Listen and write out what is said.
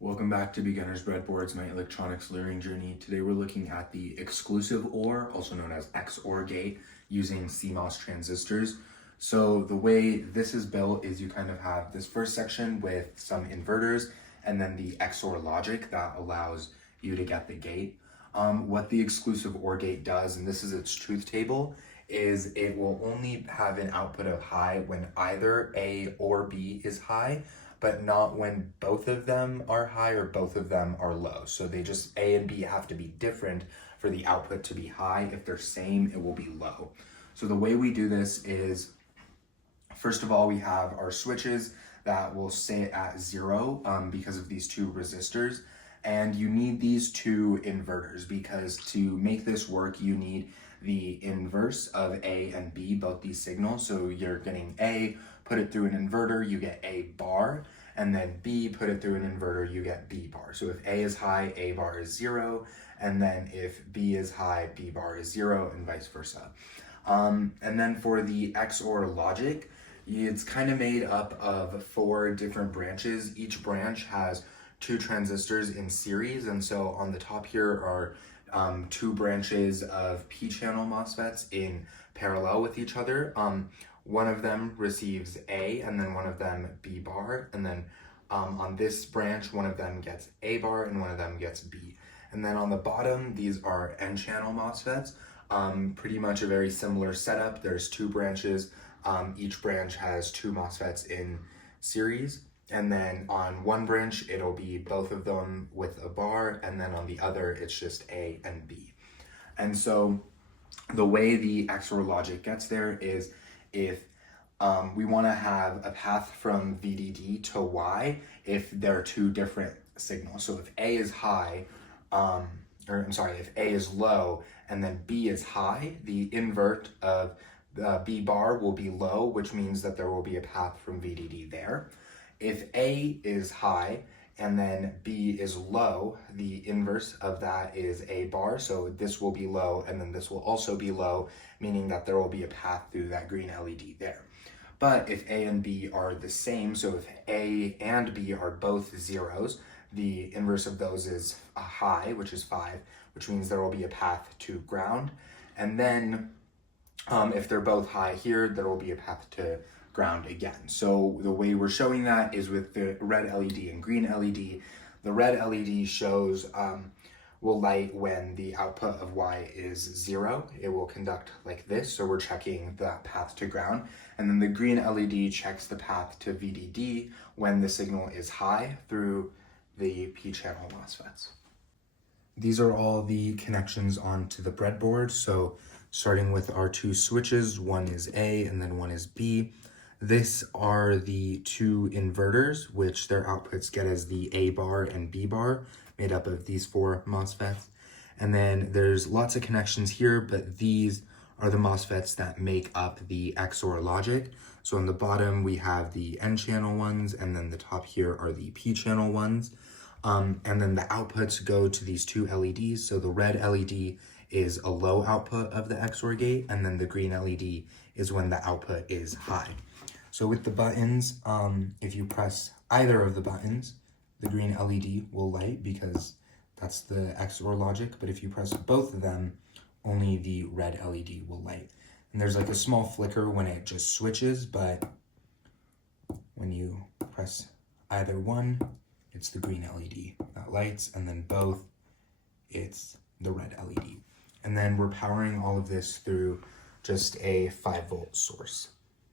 Welcome back to Beginner's Breadboards, my electronics learning journey. Today we're looking at the exclusive OR, also known as XOR gate, using CMOS transistors. So the way this is built is you kind of have this first section with some inverters and then the XOR logic that allows you to get the gate. What the exclusive OR gate does, and this is its truth table, is it will only have an output of high when either A or B is high, but not when both of them are high or both of them are low. So they just, A and B have to be different for the output to be high. If they're same, it will be low. So the way we do this is, first of all, we have our switches that will stay at 0 because of these two resistors. And you need these two inverters because to make this work, you need the inverse of A and B, both these signals. So you're getting A, put it through an inverter, you get A bar, and then B, put it through an inverter, you get B bar. So if A is high, A bar is 0, and then if B is high, B bar is 0, and vice versa. And then for the XOR logic, it's kind of made up of 4 different branches. Each branch has 2 transistors in series, and so on the top here are 2 branches of P-channel MOSFETs in parallel with each other. One of them receives A, and then one of them B bar, and then on this branch, one of them gets A bar, and one of them gets B. And then on the bottom, these are N-channel MOSFETs. Pretty much a very similar setup. There's 2 branches. Each branch has 2 MOSFETs in series. And then on one branch, it'll be both of them with a bar, and then on the other, it's just A and B. And so the way the XOR logic gets there is if we want to have a path from VDD to Y if there are 2 different signals. So if A is high, if A is low and then B is high, the invert of B bar will be low, which means that there will be a path from VDD there. If A is high and then B is low, the inverse of that is A bar. So this will be low and then this will also be low, meaning that there will be a path through that green LED there. But if A and B are the same, so if A and B are both zeros, the inverse of those is a high, which is 5, which means there will be a path to ground. And then if they're both high here, there will be a path to ground again. So the way we're showing that is with the red LED and green LED. The red LED shows will light when the output of Y is 0. It will conduct like this, so we're checking the path to ground. And then the green LED checks the path to VDD when the signal is high through the P-channel MOSFETs. These are all the connections onto the breadboard. So starting with our 2 switches, one is A and then one is B. This are the 2 inverters, which their outputs get as the A bar and B bar, made up of these 4 MOSFETs. And then there's lots of connections here, but these are the MOSFETs that make up the XOR logic. So on the bottom, we have the N-channel ones, and then the top here are the P-channel ones. And then the outputs go to these 2 LEDs. So the red LED is a low output of the XOR gate, and then the green LED is when the output is high. So with the buttons, if you press either of the buttons, the green LED will light because that's the XOR logic, but if you press both of them, only the red LED will light. And there's like a small flicker when it just switches, but when you press either one, it's the green LED that lights, and then both, it's the red LED. And then we're powering all of this through just a 5-volt source.